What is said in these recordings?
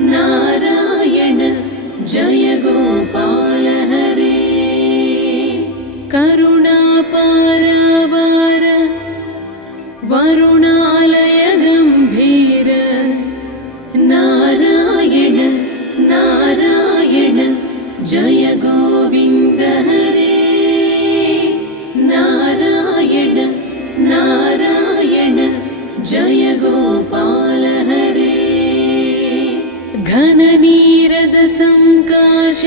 नारायण जय गोपाल हरे। करुणापारावार वरुणालय गम्भीर नारायण नारायण जय गोविन्द हरे। नारायण नारायण जय गोपाल हरे। घननीरद संकाश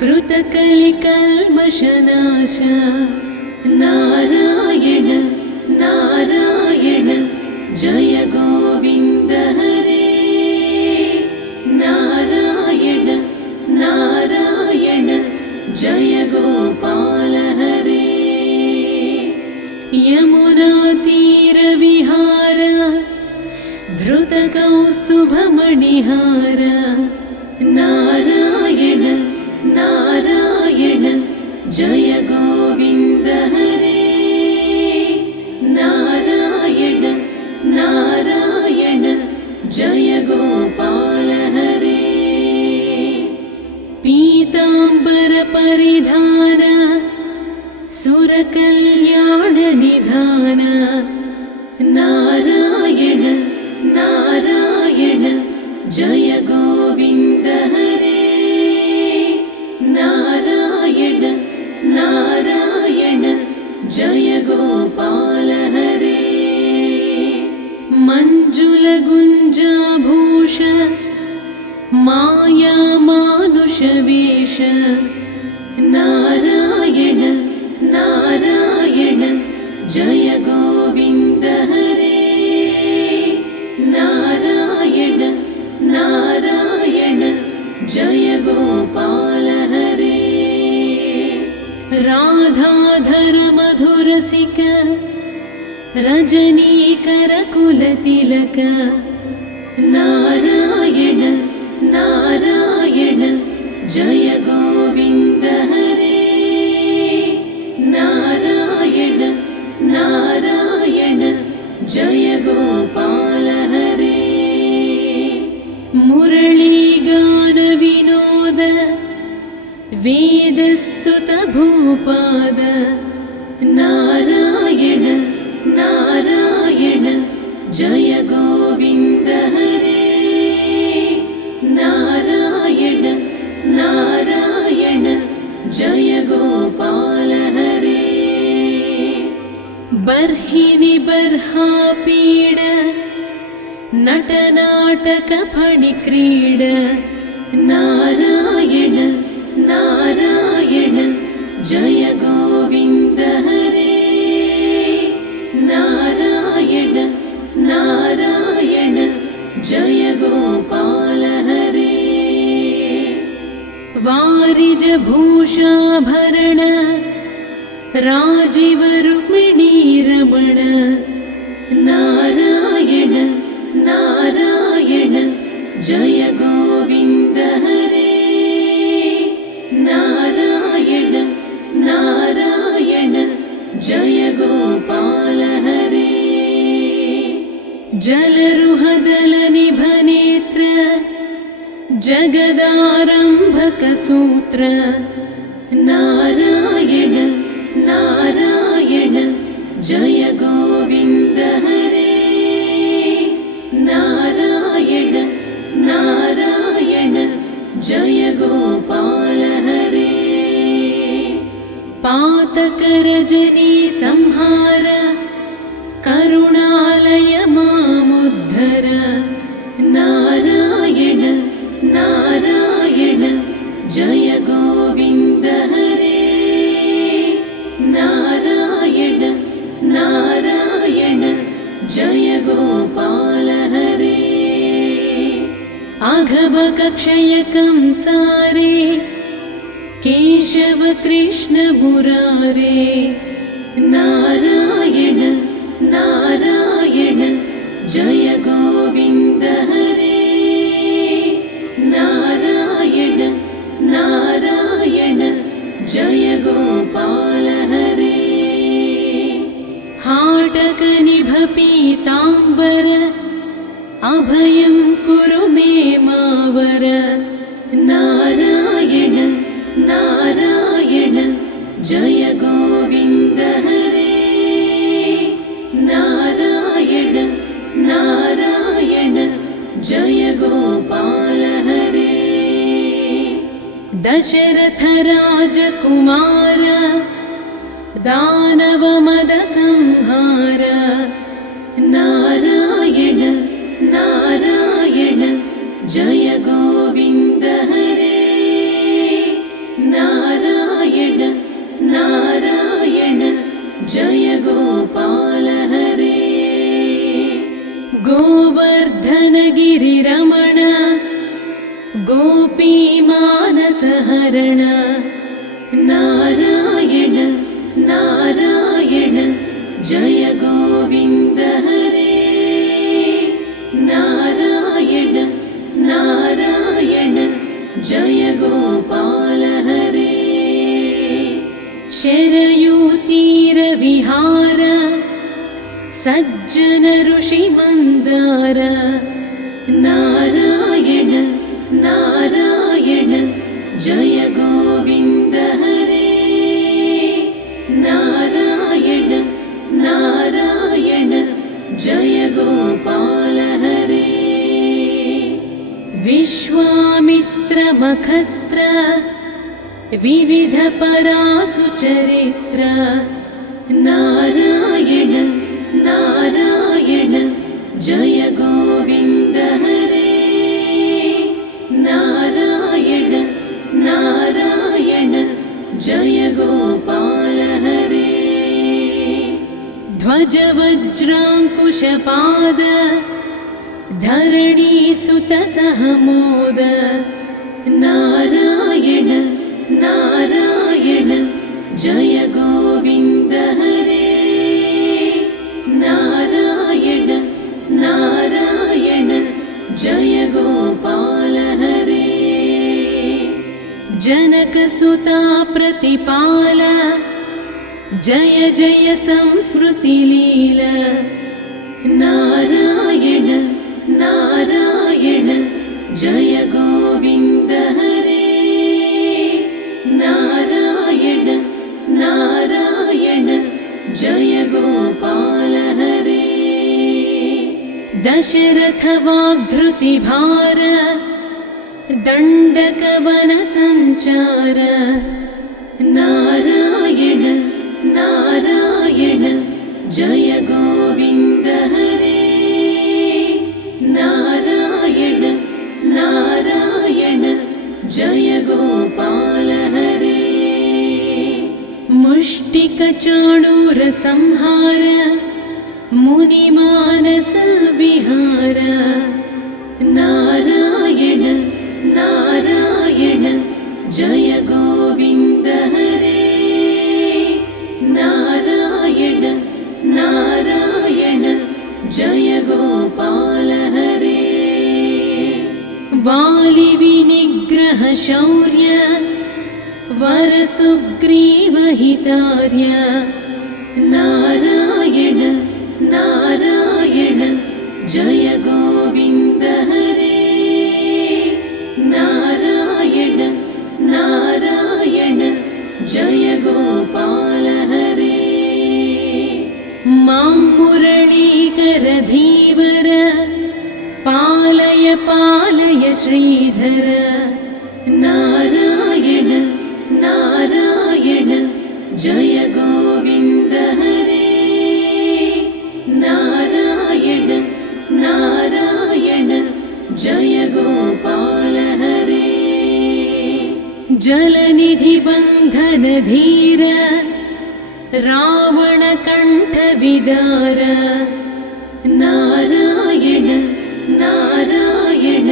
कृतकलिकल्मषनाश नारायण नारायण जय गोविन्द हरे। नारायण नारायण जय गोपाल हरे। यमुनातीरविहार धृतकौस्तुभमणिहार नारायण नारायण जय गोविन्द हरे। नारायण नारायण जय गोपाल हरे। पीताम्बर परिधान सुरकल्याण निधान नारायण नारायण जय गोविन्द हरे। नारायण नारायण जय गोपाल हरे। मञ्जुलगुञ्जाभूष माया मानुषवेश नारायण नारायण जय गोविन्द हरे। नारायण नारायण जय गोपाल हरे। राधाधर मधुरसिक रजनीकर कुलतिलक नारायण नारायण जय गोविन्द हरे। नारायण नारायण जय गोपाल हरे। मुरलीगान विनोद वेदस्तुत भूपाद नारायण नारायण जय गोविन्द हरे। नारायण नारायण जय गोपाल हरे। बर्हिनि बर्हापीड नटनाटक फणिक्रीड नारायण नारायण जय गोविन्द हरे। नारायण नारायण जय गोपाल हरे। वारिज भूषाभरण राजीव रुक्मिणी रमण नारायण नारायण जय गोविन्द हरे। नारायण नारायण जय गोपाल हरे। जलरुहदलनिभनेत्र जगदारम्भकसूत्र नारायण नारायण जय गोविन्द हरे। नारायण नारायण जय गोपाल हरे। पातकरजनी संहार करुणालय मामुद्धर नारायण नारायण जय गोविन्द हरे। नारायण नारायण जय गोपाल हरे। अघभकक्षयकं सारे केशव कृष्ण मुरारे नारायण नारायण जय गोविन्द हरे। नारायण नारायण जय गोपाल हरे। हाटकनिभ पीताम्बर अभयं कुरु मे गुरुवर नारायण नारायण जय गोविन्द हरे नारायण नारायण जय गोपाल हरे दशरथ राजकुमार दानवमदसंहार नारायण नारायण जय गोविन्द हरे नारायण नारायण जय गोपाल हरे गोवर्धन गिरिरमण गोपीमानसहरण नारायण नारायण जय गोविन्द हरे नारायण नारायण जय गोपाल हरे शरयूतीरविहार सज्जन ऋषि मंदार नारायण नारायण जय गोविन्द हरे नारायण नारायण जय गोपाल हरे विश्वामित्र मखत्र विविध परासु चरित्र नारायण नारायण जय गोविन्द हरे नारायण नारायण जय गोपाल हरे ध्वज वज्राङ्कुशपाद धरणी सुत सहमोद नारायण नारायण जय गोविन्द हरे नारायण नारायण जय गोपाल हरे जनकसुता प्रतिपाल जय जय संस्मृतिलीला नारायण नारायण जय गोविन्द हरे नारायण नारायण जय गोपाल हरे दशरथ वाग्धृतिभार दण्डकवन संचार नारायण नारायण जय गोविन्द हरे नारायण नारायण जय गोपाल हरे मुष्टिकचाणूर संहार मुनिमानस विहार नारायण नारायण जय गोविन्द हरे नारायण नारायण जय गोपाल हरे वालि विनिग्रह शौर्य वर सुग्रीव हितार्य नारायण नारायण जय गोविन्द हरे नारायण नारायण जय गोपाल हरे मां मुरलीकर धीवर पालय पालय श्रीधर नारायण नारायण जय गोविन्द हरे नारायण नारायण जय गोपाल हरे जलनिधि बन्धन धीर रावण कंठ विदार नारायण नारायण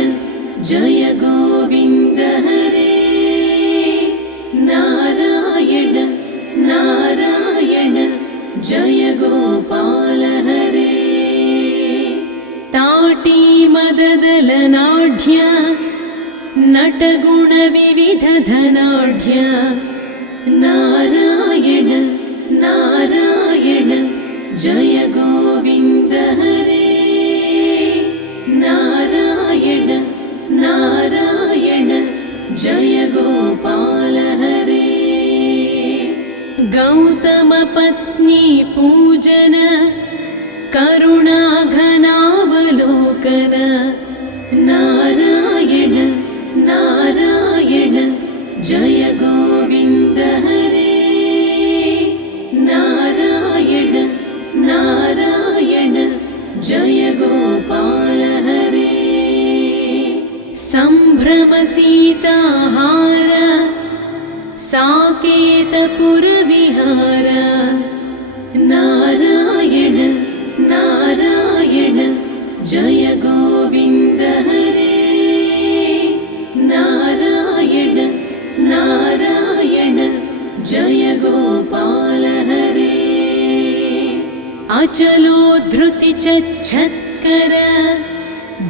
जय गोविन्द हरे नारायण नारायण जय गोपाल हरे ताटी मददलनाढ्य नटगुण विविध धनाढ्य नारायण नारायण जय गोविन्द हरे नारायण नारायण जय गोपाल हरे। गौतमपत्नी पूजन करुणाघनावलोकन नारायण नारायण जय गोविन्द हरे। नारायण नारायण जय गोपाल हरे। सम्भ्रम सीताहार साकेतपुरविहार नारायण नारायण जय गोविन्द हरे। नारायण नारायण जय गोपाल हरे। अचलोद्धृतिचच्छत्कर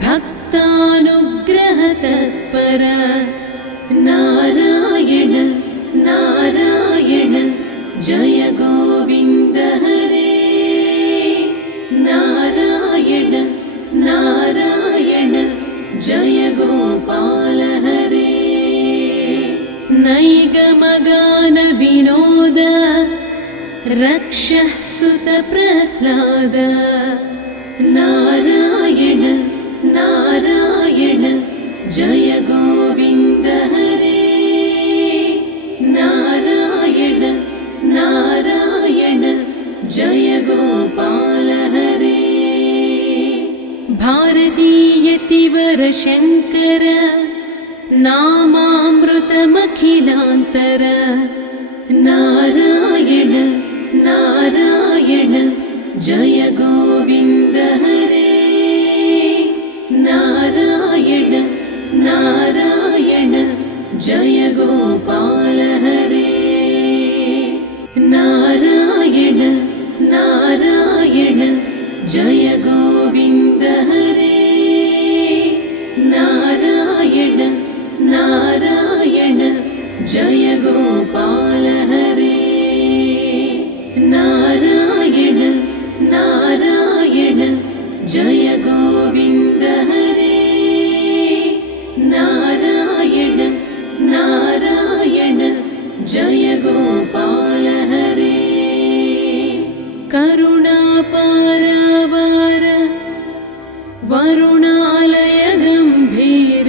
भक्तानुग्रह तत्पर नारायण नारायण जय गोविन्द हरे। नारायण नारायण जय गोपाल हरे। नैगमगान विनोद रक्षः सुत प्रह्लाद नारायण नारायण जय गोविन्द हरे। नारायण नारायण जय गोपाल हरे। भारतीयतिवर शङ्कर नामामृतमखिलान्तर नारायण नारायण जय गोविन्द हरे। नारायण नारायण जय गोपाल हरे। नारायण नारायण जय गोविन्द हरे। नारायण नारायण जय गोपाल हरे। नारायण नारायण जय गोविन्द हरे। नारायण नारायण जय गोपाल हरे। करुणापारावार वरुणालय गम्भीर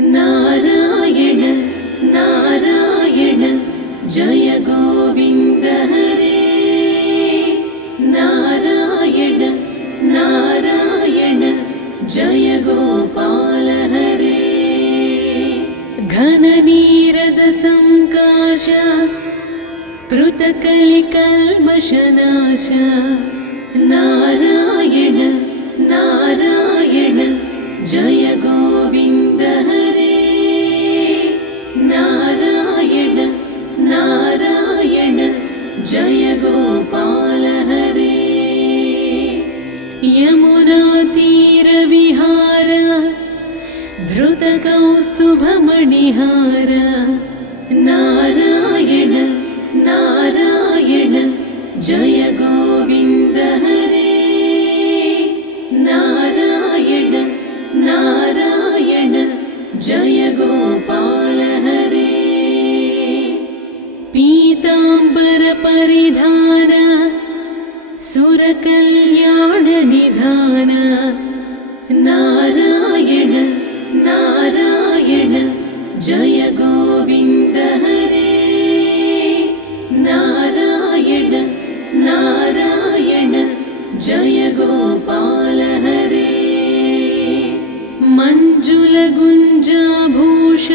नारायण नारायण जय गोविन्द हरे। नारायण नारायण जय गोपाल हरे। घननीरद संकाश कृतकलिकल्मषनाश नारायण नारायण जय गोविन्द हरे। नारायण नारायण जय गोपाल हरे। यमुनातीरविहार धृतकौस्तुभमणिहार नारायण नारायण जय गोविन्द हरे। नारायण नारायण जय गोपाल हरे। पीताम्बर परिधान सुरकल्याण निधान नारायण नारायण जय गोविन्द हरे। नारायण नारायण जय गोपाल हरे। मञ्जुलगुञ्जाभूष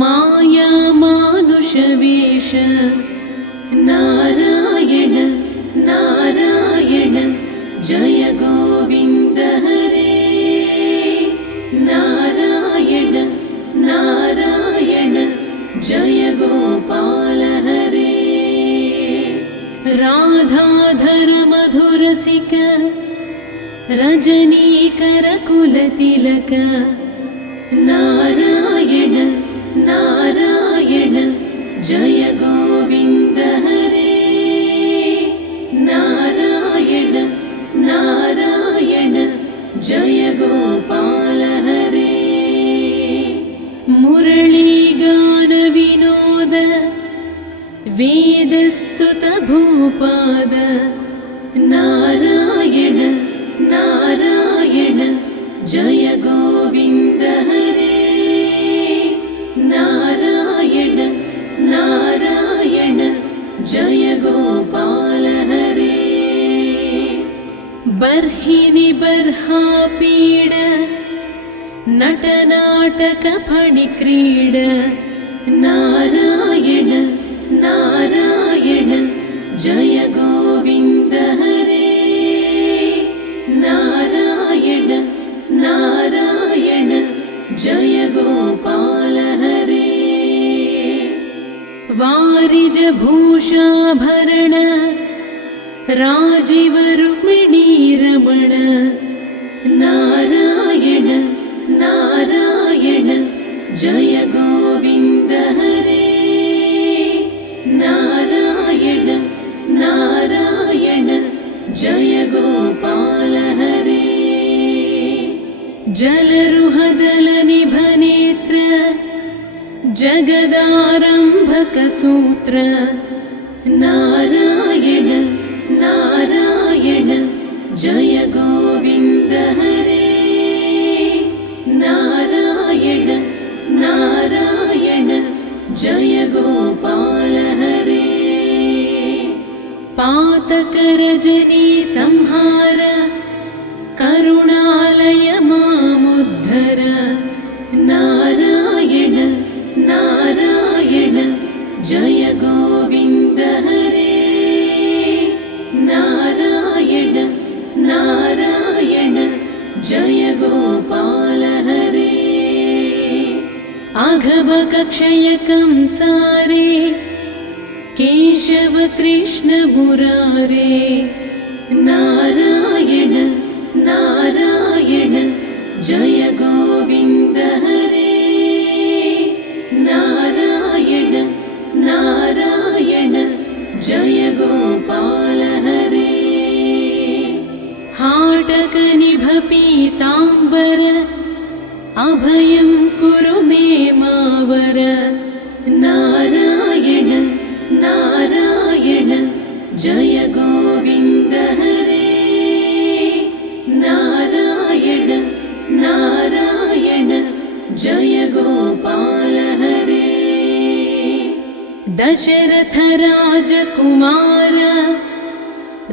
माया मानुषवेश नारायण नारायण जय गोविन्द हरे। नारायण नारायण जय गोपाल हरे। राधाधर मधुरसिक रजनीकर कुलतिलक नारायण नारायण जय गोविन्द हरे। नारायण नारायण जय गोपाल हरे। स्तुत भूपाद नारायण नारायण जय गोविन्द हरे नारायण नारायण जय गोपाल हरे बर्हिनि बर्हापीड नटनाटक फणिक्रीड नारायण नारायण जय गोविन्द हरे नारायण नारायण जय गोपाल हरे वारिज भूषाभरण राजीव रुक्मिणी रमण नारायण नारायण जय गोविन्द हरे नारायण नारायण जय गोपाल हरे जलरुहदलनिभनेत्र जगदारम्भकसूत्र नारायण नारायण जय गोविन्द हरे नारायण नारायण जय गोपाल हरे पातकरजनी संहार करुणालय मामुद्धर नारायण नारायण जय गोविन्द हरे नारायण नारायण जय गोपाल हरे आघवकक्षयकं सारे केशव कृष्ण मुरारे नारायण नारायण जय गोविन्द हरे नारायण नारायण जय गोपाल हरे हाटकनिभ पीताम्बर अभयं कुरु मे मावर नारायण नारायण जय गोविन्द हरे नारायण नारायण जय गोपाल हरे दशरथ राजकुमार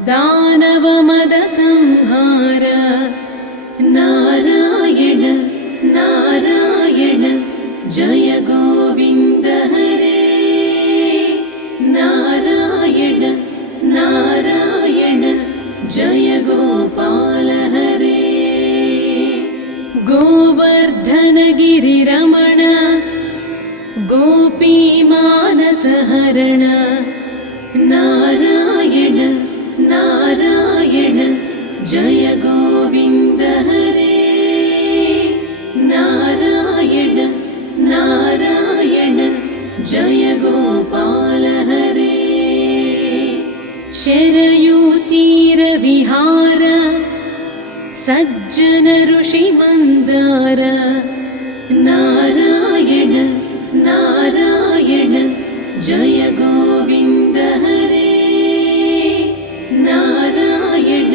दानवमद संहार नारायण नारायण जय गोविन्द हरे नारायण नारायण जय गोपाल हरे गोवर्धन गिरिरमण गोपीमानसहरण नारायण नारायण जय गोविन्द हरे नारायण नारायण जय गोपाल हरे शरयूतीरविहार सज्जन ऋषि मन्दार नारायण नारायण जय गोविन्द हरे नारायण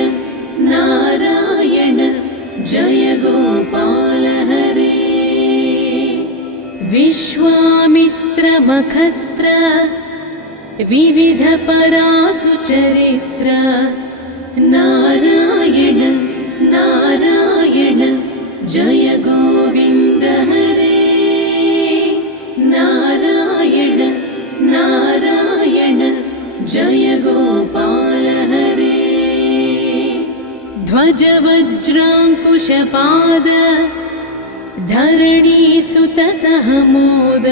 नारायण जय गोपाल हरे विश्वामित्र मखत्र विविध परासु चरित्र नारायण नारायण जय गोविन्द हरे नारायण नारायण जय गोपाल हरे ध्वज वज्राङ्कुशपाद धरणी सुत सहमोद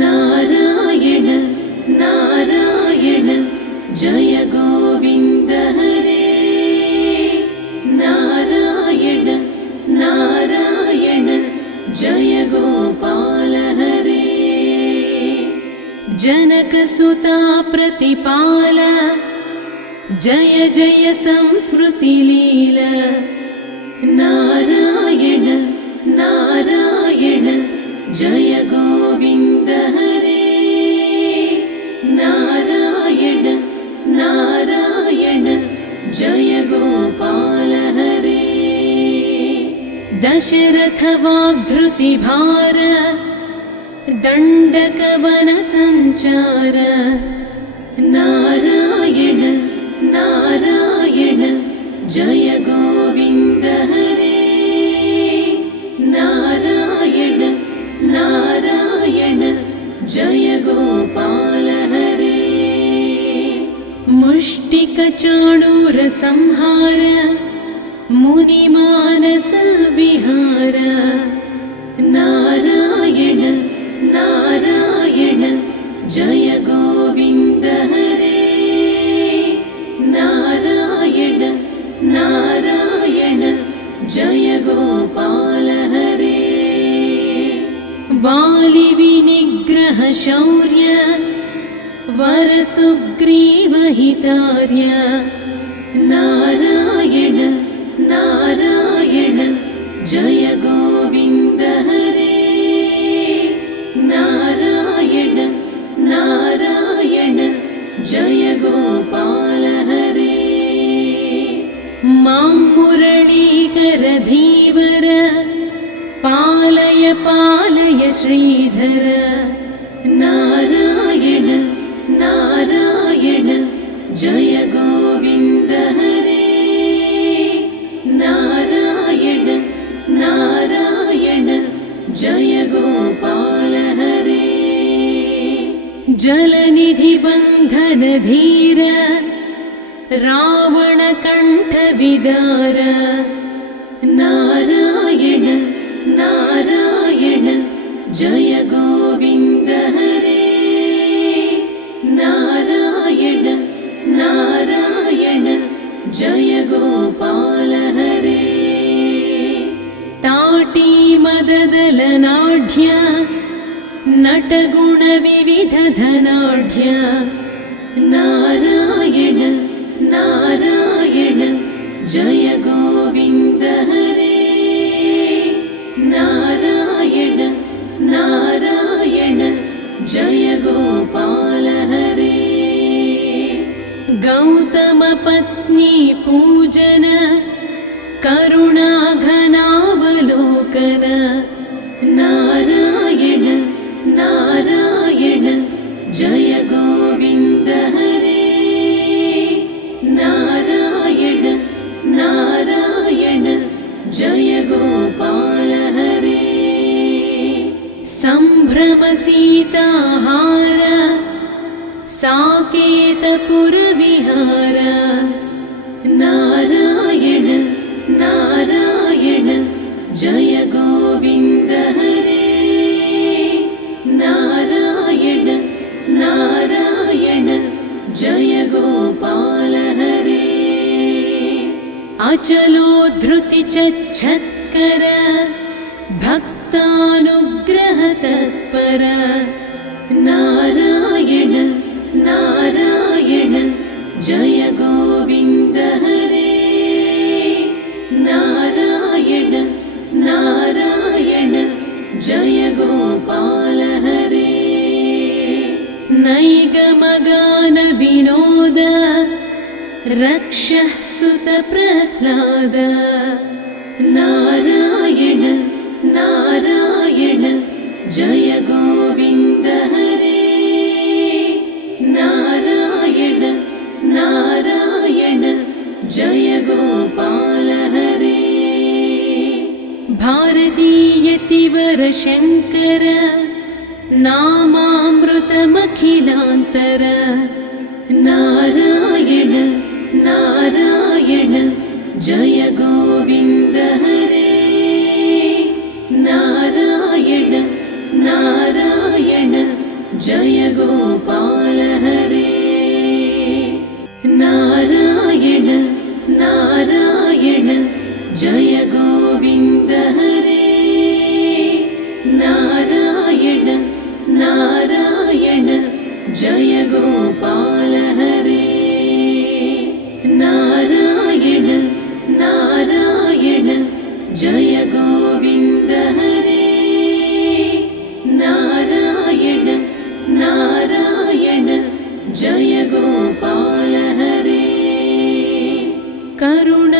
नारायण नारायण जय गोविन्द हरे नारायण नारायण जय गोपाल हरे जनकसुता प्रतिपाल जय जय संस्मृतिलील नारायण नारायण जय गोविन्द हरे नारायण दशरथवाग्धृतिभार दण्डकवनसञ्चार नारायण नारायण जय गोविन्द हरे नारायण नारायण जय गोपाल हरे मुष्टिकचाणूरसंहार मुनिमानसविहार नारायण नारायण जय गोविन्द हरे नारायण नारायण जय गोपाल हरे वालिविनिग्रह शौर्य वरसुग्रीवहितार्य नारायण नारायण जय गोविन्द हरे नारायण नारायण जय गोपाल हरे मां मुरलीकरधीवर पालय पालय श्रीधर नारायण नारायण जय गोविन्द हरे नारायण नारायण जय गोपाल हरे जलनिधिबन्धन धीर रावणकण्ठविदार नारायण नारायण जय गोविन्द हरे नारायण नारायण जय गोपाल हरे ताटी मददलनाढ्य नटगुणविविधधनाढ्य नारायण नारायण जय गोविन्द हरे नारायण नारायण जय गोपाल हरे गौतमपत्नी पूजन करुणाघनावलोकन नारायण नारायण जय गोविन्द हरे नारायण नारायण जय गोपाल हरे सम्भ्रमसीताहार साकेतपुरविहार नारायण नारायण जय गोविन्द हरे नारायण नारायण जय गोपाल हरे अचलोद्धृतिचच्छत्कर भक्तानुग्रहतत्पर नारायण नारायण जय गोविन्द हरे नारायण नारायण जय गोपाल हरे नैगमगान विनोद रक्षः सुत प्रह्लाद नारायण नारायण जय गोविन्द हरे नारायण नारायण जय गोपाल हरे भारतीयतिवरशङ्कर नामामृतमखिलान्तर नारायण नारायण जय गोविन्द हरे नारायण नारायण जय गोपाल हरे नारायण नारायण जय गोविन्द हरे नारायण नारायण जय गोपाल हरे नारायण नारायण जय गोविन्द हरे नारायण नारायण जय गोपाल हरे करुणापारावार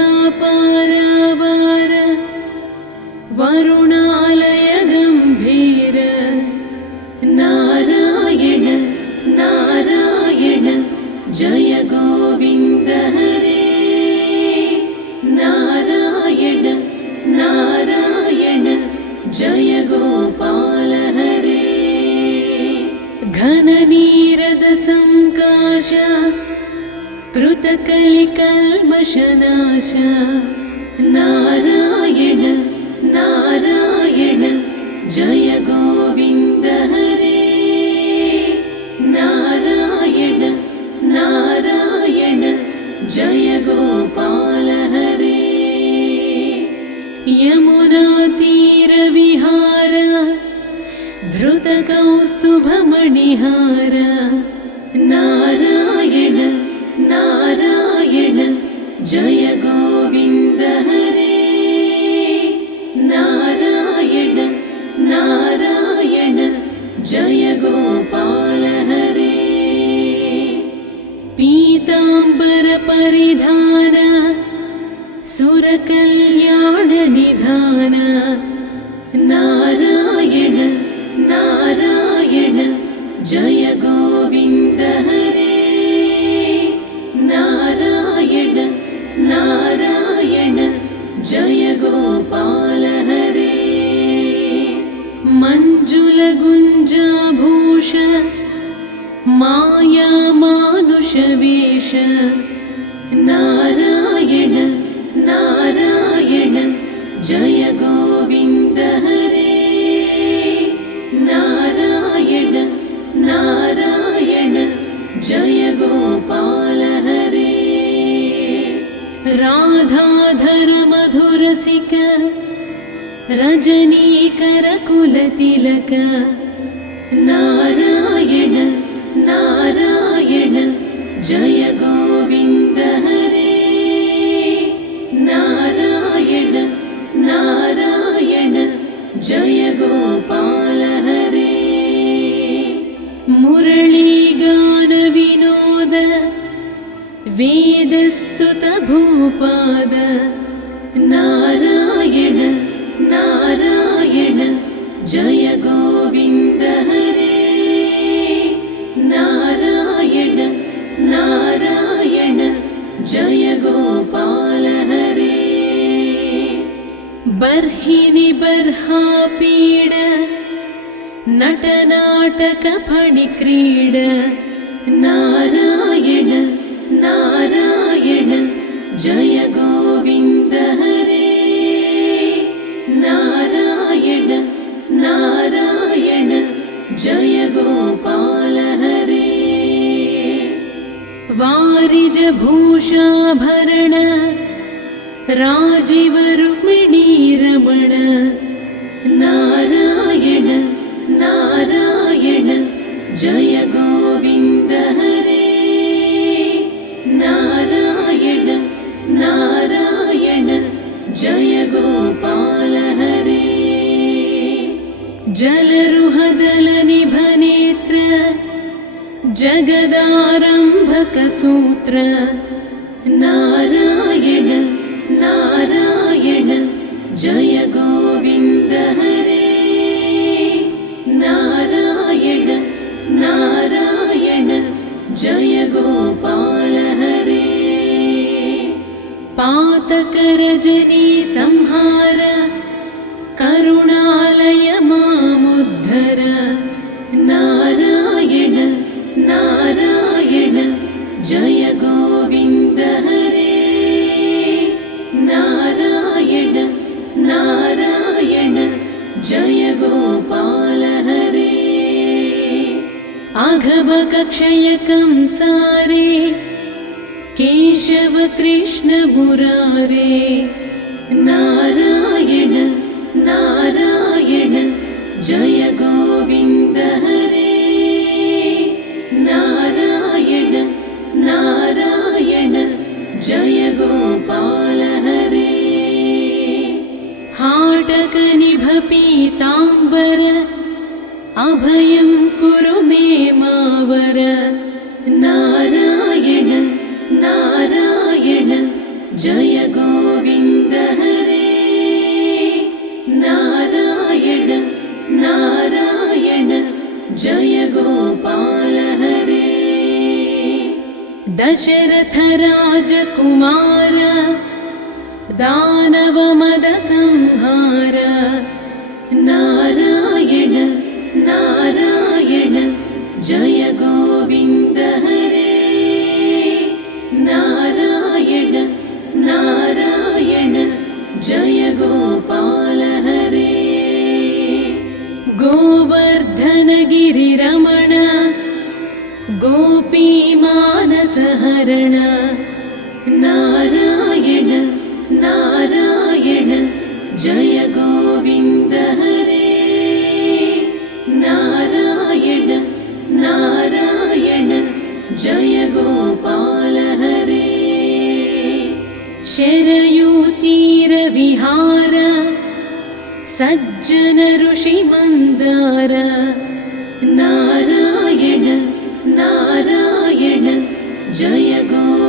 कृतकलिकल्मषनाश नारायण नारायण जय गोविन्द हरे नारायण नारायण जय गोपाल हरे यमुनातीरविहार धृतकौस्तुभमणिहार नारायण नारायण जय गोविन्द हरे नारायण नारायण जय गोपाल हरे पीताम्बर परिधान सुरकल्याण निधान नारायण नारायण जय गोविन्द हरे नारायण नारायण जय गोपाल हरे मञ्जुलगुञ्जाभूष माया मानुषवेश नारायण नारायण जय गोविन्द हरे नारायण नारायण जय गोपाल हरे राधाधर मधुरसिक रजनीकर कुलतिलक नारायण नारायण जय गोविन्द हरे नारायण नारायण जय गोपाल हरे मुरलीगान विनोद वेदस्तुत भूपाद नारायण नारायण जय गोविन्द हरे नारायण नारायण जय गोपाल हरे बर्हिनि बर्हापीड नटनाटक फणिक्रीड नारायण नारायण जय गोविन्द हरे नारायण नारायण जय गोपाल हरे वारिज भूषाभरण राजीव रुक्मिणी रमण नारायण नारायण जय गोविन्द हरे नारायण नारायण जय गोपाल हरे जलरुहदलनिभनेत्र जगदारम्भकसूत्र नारायण नारायण जय गोविन्द हरे नारायण नारायण जय गोपाल हरे पातकरजनी संहार करुणालय मामुद्धर नारायण नारायण जय गोविन्द हरे नारायण नारायण जय गोपाल हरे अघभकक्षयकं सारे केशव कृष्ण मुरारे नारायण नारायण जय गोविन्द हरे नारायण नारायण जय गोपाल हरे हाटक निभ पीताम्बर अभयं कुरु मे मावर नारायण नारायण जय गोविन्द हरे नारायण नारायण जय गोपाल हरे दशरथ राजकुमार दानव मद संहार नारायण नारायण जय गोविन्द हरे नारायण जय गोपाल हरे गोवर्धनगिरिरमण गोपीमानसहरण नारायण नारायण जय गोविन्द हरे नारायण नारायण जय गोपाल हरे शरयूतीरविहार सज्जन ऋषिमन्दार नारायण नारायण जय गो